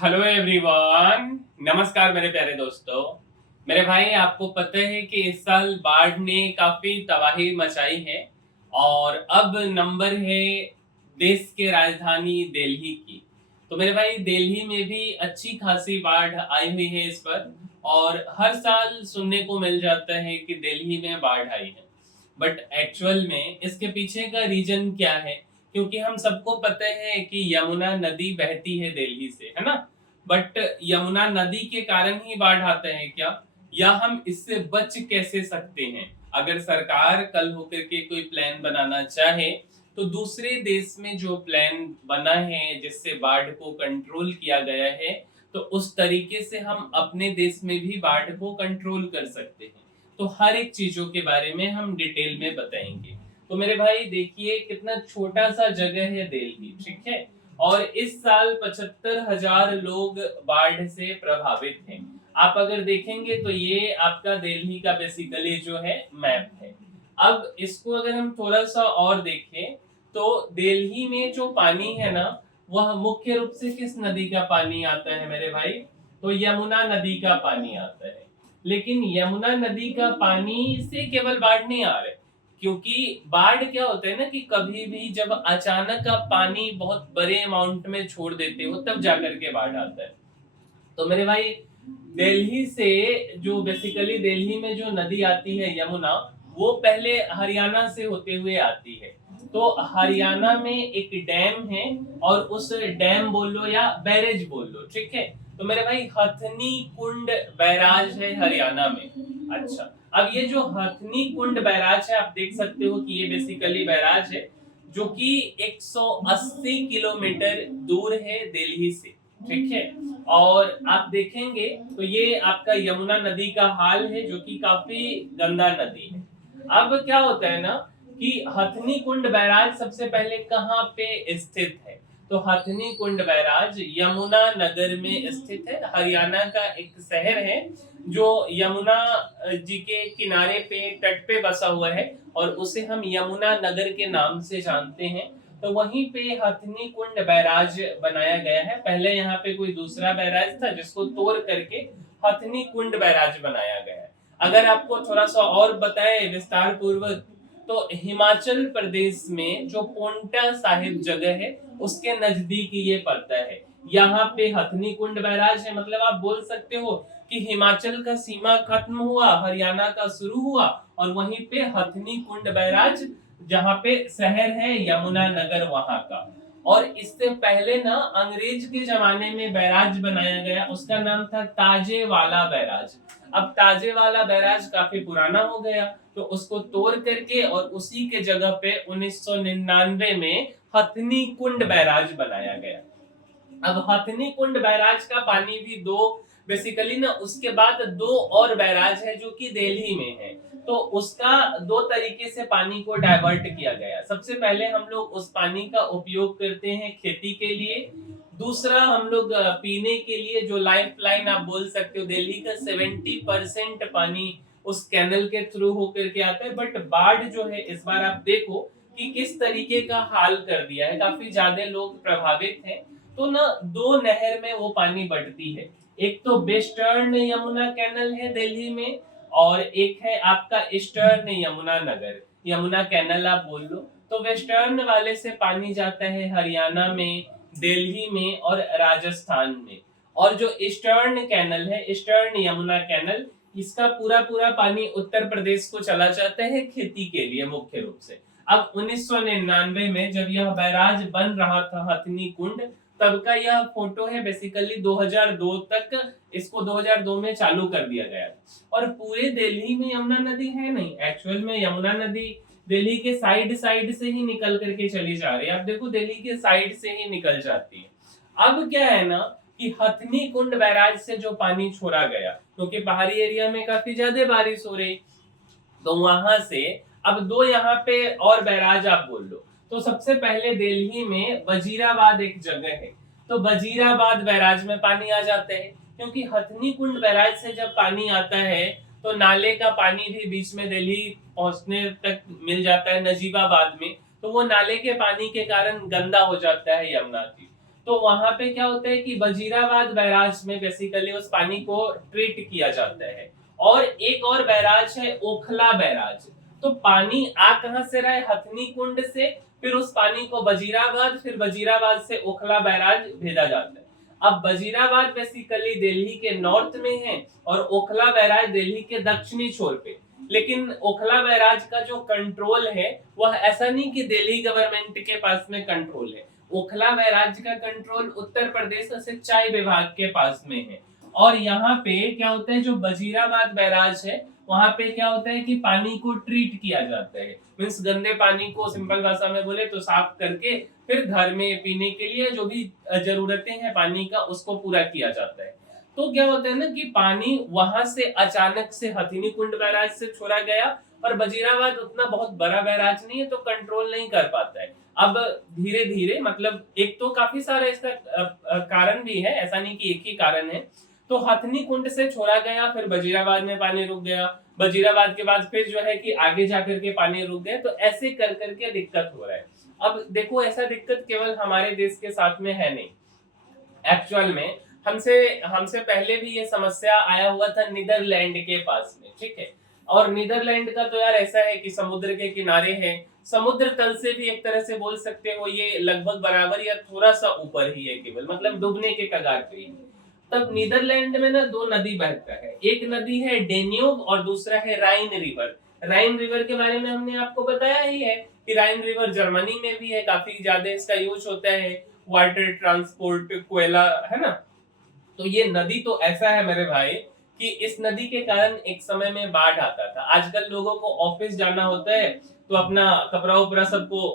Hello everyone. नमस्कार मेरे प्यारे दोस्तों। मेरे भाई, आपको पता है कि इस साल बाढ़ ने काफी तबाही मचाई है और अब नंबर है देश के राजधानी दिल्ली की। तो मेरे भाई, दिल्ली में भी अच्छी खासी बाढ़ आई हुई है इस पर। और हर साल सुनने को मिल जाता है कि दिल्ली में बाढ़ आई है, बट एक्चुअल में इसके पीछे का रीजन क्या है? क्योंकि हम सबको पता है कि यमुना नदी बहती है दिल्ली से, है ना? बट यमुना नदी के कारण ही बाढ़ आता है क्या, या हम इससे बच कैसे सकते हैं? अगर सरकार कल होकर के कोई प्लान बनाना चाहे, तो दूसरे देश में जो प्लान बना है जिससे बाढ़ को कंट्रोल किया गया है, तो उस तरीके से हम अपने देश में भी बाढ़ को कंट्रोल कर सकते हैं। तो हर एक चीजों के बारे में हम डिटेल में बताएंगे। तो मेरे भाई देखिए, कितना छोटा सा जगह है दिल्ली, ठीक है? और इस साल 75,000 लोग बाढ़ से प्रभावित हैं। आप अगर देखेंगे तो ये आपका दिल्ली का बेसिकली जो है मैप है। अब इसको अगर हम थोड़ा सा और देखें, तो दिल्ली में जो पानी है ना, वह मुख्य रूप से किस नदी का पानी आता है मेरे भाई? तो यमुना नदी का पानी आता है। लेकिन यमुना नदी का पानी से केवल बाढ़ नहीं आ रहे, क्योंकि बाढ़ क्या होता है ना, कि कभी भी जब अचानक आप पानी बहुत बड़े अमाउंट में छोड़ देते हो, तब जाकर के बाढ़ आता है। तो मेरे भाई, दिल्ली से जो बेसिकली दिल्ली में जो नदी आती है यमुना, वो पहले हरियाणा से होते हुए आती है। तो हरियाणा में एक डैम है, और उस डैम बोल लो या बैरेज बोल लो, ठीक है? तो मेरे भाई, हथनी कुंड बैराज है हरियाणा में। अच्छा, अब ये जो हथनी कुंड बैराज है, आप देख सकते हो कि ये बेसिकली बैराज है जो कि 180 किलोमीटर दूर है दिल्ली से, ठीक है? और आप देखेंगे तो ये आपका यमुना नदी का हाल है, जो कि काफी गंदा नदी है। अब क्या होता है ना, कि हथनी कुंड बैराज सबसे पहले कहाँ पे स्थित है? तो हथनी कुंड बैराज यमुना नगर में स्थित है। हरियाणा का एक शहर है जो यमुना जी के किनारे पे, तट पे बसा हुआ है, और उसे हम यमुना नगर के नाम से जानते हैं। तो वहीं पे हथनी कुंड बैराज बनाया गया है। पहले यहाँ पे कोई दूसरा बैराज था जिसको तोड़ करके हथनी कुंड बैराज बनाया गया है। अगर आपको थोड़ा सा और बताएं विस्तार पूर्वक, तो हिमाचल प्रदेश में जो पोंटा साहिब जगह है, उसके नजदीक ये पड़ता है। यहाँ पे हथनी कुंड बैराज है, मतलब आप बोल सकते हो कि हिमाचल का सीमा खत्म हुआ, हरियाणा का शुरू हुआ, और वहीं पे हथनी कुंड बैराज, जहाँ पे शहर है यमुना नगर, वहां का। और इससे पहले ना, अंग्रेज के जमाने में बैराज बनाया गया, उसका नाम था ताजे वाला बैराज। अब ताजे वाला बैराज काफी पुराना हो गया, तो उसको तोड़ करके और उसी के जगह पे 1999 में हथनी कुंड बैराज बनाया गया। अब हथनी कुंड बैराज का पानी भी दो, बेसिकली ना, उसके बाद दो और बैराज है जो कि दिल्ली में है। तो उसका दो तरीके से पानी को डाइवर्ट किया गया। सबसे पहले हम लोग उस पानी का उपयोग करते हैं खेती के लिए। दूसरा, हम लोग पीने के लिए, जो लाइफ लाइन आप बोल सकते हो, दिल्ली का 70% पानी उस कैनल के थ्रू होकर के आता है। बट बाढ़ जो है इस बार आप देखो कि किस तरीके का हाल कर दिया है, काफी ज्यादा लोग प्रभावित हैं। तो ना, दो नहर में वो पानी बढ़ती है। एक तो वेस्टर्न यमुना कैनल है दिल्ली में, और एक है आपका ईस्टर्न यमुना नगर, यमुना कैनल आप बोल लो। तो वेस्टर्न वाले से पानी जाता है हरियाणा में, दिल्ली में और राजस्थान में। और जो ईस्टर्न कैनल है, ईस्टर्न यमुना कैनल, इसका पूरा पूरा पानी उत्तर प्रदेश को चला जाता है खेती के लिए मुख्य रूप से। अब 1999 में जब यह बैराज बन रहा था हथनी कुंड, तब का यह फोटो है। बेसिकली 2002 तक इसको 2002 में चालू कर दिया गया। और पूरे दिल्ली में यमुना नदी है नहीं, एक्चुअल में यमुना नदी दिल्ली के साइड साइड से ही निकल करके चली जा रही है। आप देखो, दिल्ली के साइड से ही निकल जाती है। अब क्या है ना, कि हथनी कुंड बैराज से जो पानी छोड़ा गया, क्योंकि पहाड़ी एरिया में काफी ज्यादा बारिश हो रही, तो वहां से अब दो यहाँ पे और बैराज आप बोल लो। तो सबसे पहले दिल्ली में वजीराबाद एक जगह है, तो वजीराबाद बैराज में पानी आ जाता है। क्योंकि हथनी कुंड बैराज से जब पानी आता है, तो नाले का पानी भी बीच में दिल्ली पहुंचने तक मिल जाता है नजीबाबाद में। तो वो नाले के पानी के कारण गंदा हो जाता है यमुना जी। तो वहां पे क्या होता है कि वजीराबाद बैराज में बेसिकली उस पानी को ट्रीट किया जाता है। और एक और बैराज है ओखला बैराज। तो पानी आ कहां से रहा है, हथनी कुंड से, फिर उस पानी को वजीराबाद, फिर वजीराबाद से ओखला बैराज भेजा जाता है। अब वजीराबाद बेसिकली दिल्ली के नॉर्थ में है और ओखला बैराज दिल्ली के दक्षिणी छोर पे। लेकिन ओखला बैराज का जो कंट्रोल है वह ऐसा नहीं कि दिल्ली गवर्नमेंट के पास में कंट्रोल है। ओखला बैराज का कंट्रोल उत्तर प्रदेश सिंचाई विभाग के पास में है। और यहाँ पे क्या होता है, जो वजीराबाद बैराज है वहां पे क्या होता है कि पानी को ट्रीट किया जाता है। मीन्स गंदे पानी को सिंपल भाषा में बोले तो साफ करके फिर घर में पीने के लिए जो भी जरूरतें हैं पानी का उसको पूरा किया जाता है। तो क्या होता है ना कि पानी वहां से अचानक से हथिनी कुंड बैराज से छोड़ा गया, और वजीराबाद उतना बहुत बड़ा बैराज नहीं है तो कंट्रोल नहीं कर पाता है। अब धीरे धीरे मतलब एक तो काफी सारा इसका कारण भी है, ऐसा नहीं कि एक ही कारण है। तो हथनी कुंड से छोड़ा गया, फिर वजीराबाद में पानी रुक गया, वजीराबाद के बाद फिर जो है कि आगे जाकर के पानी रुक गया, तो ऐसे कर करके दिक्कत हो रहा है। अब देखो ऐसा दिक्कत केवल हमारे देश के साथ में है नहीं, एक्चुअल में हमसे हमसे पहले भी ये समस्या आया हुआ था नीदरलैंड के पास में, ठीक है। और नीदरलैंड का तो यार ऐसा है कि समुद्र के किनारे है, समुद्र तल से भी एक तरह से बोल सकते हो ये लगभग बराबर या थोड़ा सा ऊपर ही है, केवल मतलब डूबने के कगार पे ही है। तब नीदरलैंड में ना दो नदी बहता है, एक नदी है डेन्यूब और दूसरा है राइन रिवर। राइन रिवर के बारे में हमने आपको बताया ही है कि राइन रिवर जर्मनी में भी है, काफी ज्यादा इसका यूज होता है, वाटर ट्रांसपोर्ट, कोयला, है ना। तो ये नदी तो ऐसा है मेरे भाई कि इस नदी के कारण एक समय में बाढ़ आता था। आजकल लोगों को ऑफिस जाना होता है तो अपना कपड़ा उपड़ा सबको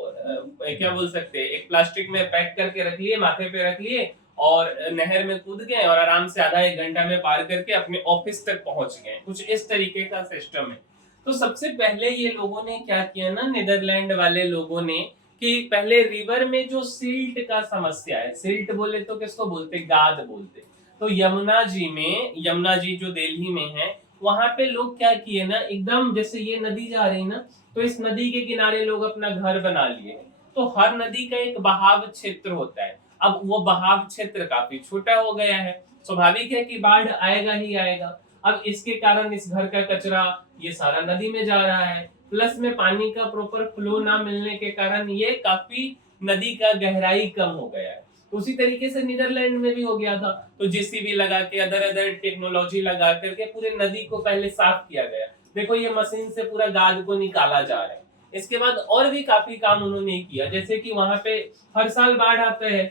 क्या बोल सकते हैं, एक प्लास्टिक में पैक करके रख लिए, माथे पे रख लिए और नहर में कूद गए और आराम से आधा एक घंटा में पार करके अपने ऑफिस तक पहुंच गए। कुछ इस तरीके का सिस्टम है। तो सबसे पहले ये लोगों ने क्या किया ना, नीदरलैंड वाले लोगों ने, कि पहले रिवर में जो सिल्ट का समस्या है, सिल्ट बोले तो किसको बोलते, गाद बोलते। तो यमुना जी में, यमुना जी जो दिल्ली में है, वहां पे लोग क्या किए ना, एकदम जैसे ये नदी जा रही ना, तो इस नदी के किनारे लोग अपना घर बना लिए हैं। तो हर नदी का एक बहाव क्षेत्र होता है। अब वो बहाव क्षेत्र काफी छोटा हो गया है, स्वाभाविक है कि बाढ़ आएगा ही आएगा। अब इसके कारण इस घर का कचरा ये सारा नदी में जा रहा है, प्लस में पानी का प्रॉपर फ्लो ना मिलने के कारण ये काफी नदी का गहराई कम हो गया है। उसी तरीके से नीदरलैंड में भी हो गया था। तो जेसीबी लगा के अदर अदर टेक्नोलॉजी लगा करके पूरे नदी को पहले साफ किया गया। देखो ये मशीन से पूरा गाद को निकाला जा रहा है। इसके बाद और भी काफी काम उन्होंने किया, जैसे कि वहां पे हर साल बाढ़ आता है,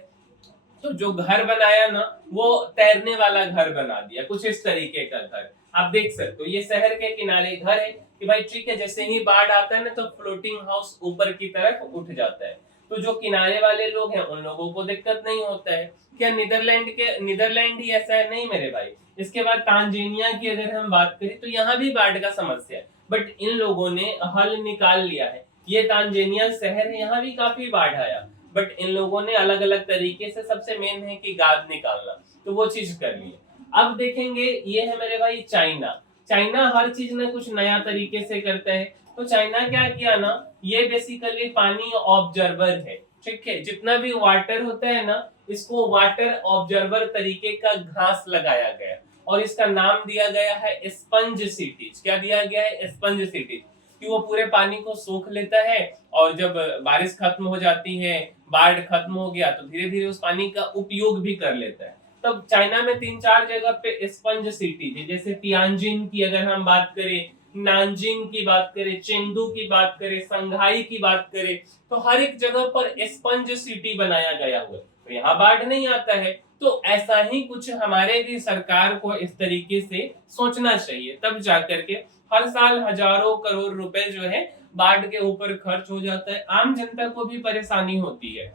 तो जो घर बनाया ना वो तैरने वाला घर बना दिया, कुछ इस तरीके का घर। आप देख सकते हो ये शहर के किनारे घर है कि भाई ठीक है, जैसे ही बाढ़ आता है ना तो फ्लोटिंग हाउस ऊपर की तरफ उठ जाता है। तो जो किनारे वाले लोग हैं उन लोगों को दिक्कत नहीं होता है। क्या नीदरलैंड ही ऐसा है? नहीं मेरे भाई। इसके बाद तांजानिया की अगर हम बात करें तो यहाँ भी बाढ़ का समस्या है, बट इन लोगों ने हल निकाल लिया है। ये तांजानिया शहर है, यहाँ भी काफी बाढ़ आया, बट इन लोगों ने अलग अलग तरीके से, सबसे मेन है कि गाद निकालना, तो वो चीज कर ली। अब देखेंगे ये है मेरे भाई चाइना। चाइना हर चीज में कुछ नया तरीके से करता है। तो चाइना क्या किया ना, ये बेसिकली पानी ऑब्जर्वर है, ठीक है। जितना भी वाटर होता है ना, इसको वाटर ऑब्जर्वर तरीके का घास लगाया गया और इसका नाम दिया गया है स्पंज सिटीज। क्या दिया गया है? Sponge cities. कि वो पूरे पानी को सोख लेता है और जब बारिश खत्म हो जाती है, बाढ़ खत्म हो गया, तो धीरे धीरे उस पानी का उपयोग भी कर लेता है। तब चाइना में 3-4 जगह पे स्पंज सिटी थी, जैसे तियानजिन की अगर हम बात करें, नानजिंग की बात करें, चेंदू की बात करें, संघाई की बात करें, तो हर एक जगह पर स्पंज सिटी बनाया गया हुआ है, तो यहाँ बाढ़ नहीं आता है। तो ऐसा ही कुछ हमारे भी सरकार को इस तरीके से सोचना चाहिए, तब जाकर के हर साल हजारों करोड़ रुपए जो है बाढ़ के ऊपर खर्च हो जाता है, आम जनता को भी परेशानी होती है।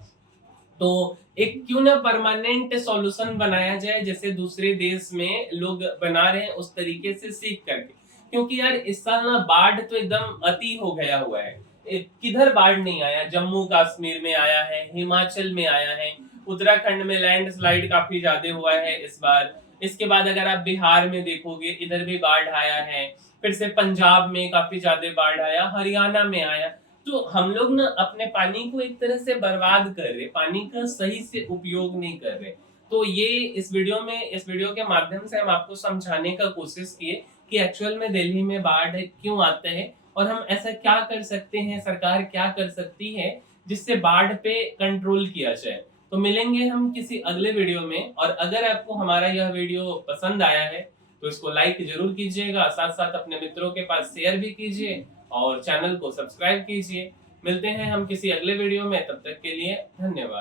तो एक क्यों ना परमानेंट सॉल्यूशन बनाया जाए, जैसे दूसरे देश में लोग बना रहे हैं उस तरीके से सीख करके। क्योंकि यार इस साल ना बाढ़ तो एकदम अति हो गया हुआ है। किधर बाढ़ नहीं आया, जम्मू कश्मीर में आया है, हिमाचल में आया है, उत्तराखंड में लैंडस्लाइड काफी ज्यादा हुआ है इस बार। इसके बाद अगर आप बिहार में देखोगे इधर भी बाढ़ आया है, फिर से पंजाब में काफी ज्यादा बाढ़ आया, हरियाणा में आया। तो हम लोग ना अपने पानी को एक तरह से बर्बाद कर रहे, पानी का सही से उपयोग नहीं कर रहे। तो ये इस वीडियो के माध्यम से हम आपको समझाने का कोशिश किए कि एक्चुअल में दिल्ली में बाढ़ क्यों आते हैं और हम ऐसा क्या कर सकते हैं, सरकार क्या कर सकती है जिससे बाढ़ पे कंट्रोल किया जाए। तो मिलेंगे हम किसी अगले वीडियो में, और अगर आपको हमारा यह वीडियो पसंद आया है तो इसको लाइक जरूर कीजिएगा, साथ साथ अपने मित्रों के पास शेयर भी कीजिए और चैनल को सब्सक्राइब कीजिए। मिलते हैं हम किसी अगले वीडियो में, तब तक के लिए धन्यवाद।